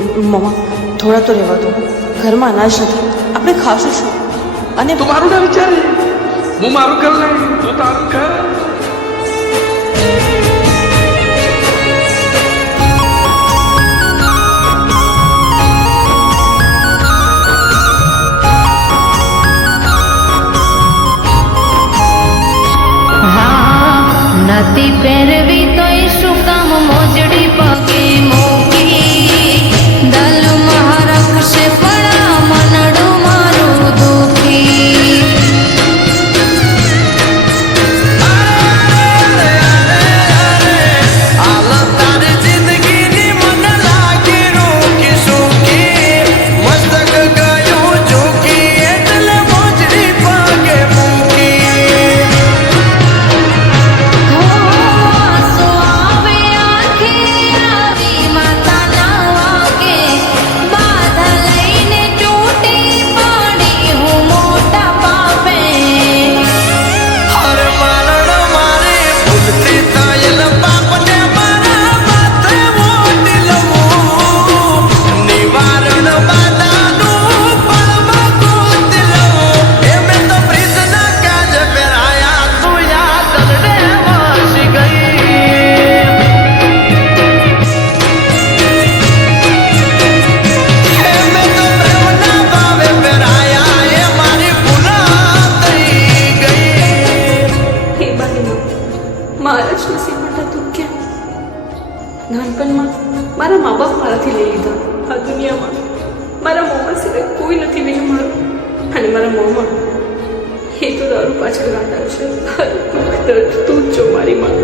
મમ્મા થોડા તો રહેવા દો. ઘરમાં અનાજ નથી, આપણે ખાશું શું? અને તું મારું ના વિચારે, હું મારું કર લઈ, તું તારું કર. નથી પહેરવી તો શું કામ મોજડી પગે મૂકી દલમાં હરખશે પડા મનડું મારું દુખી મારા જ નસીબમાં હતું કે નાનપણમાં મારા મા બાપ મારાથી લઈ લીધા. આ દુનિયામાં મારા મોંમાં સિવાય કોઈ નથી નહીં મારું. અને મારા મોંમાં એ તો દારૂ પાછળ ગાતા છે. દુઃખ દર્દ તું જ છો મારી માં.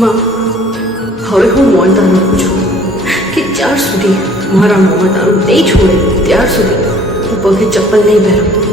માં, હવે હું મોનતા રાખું છું કે જ્યાર સુધી મારા મોંમાં દારૂ નહીં છોડે ત્યાર સુધી હું પગે ચપ્પલ નહીં પહેરું.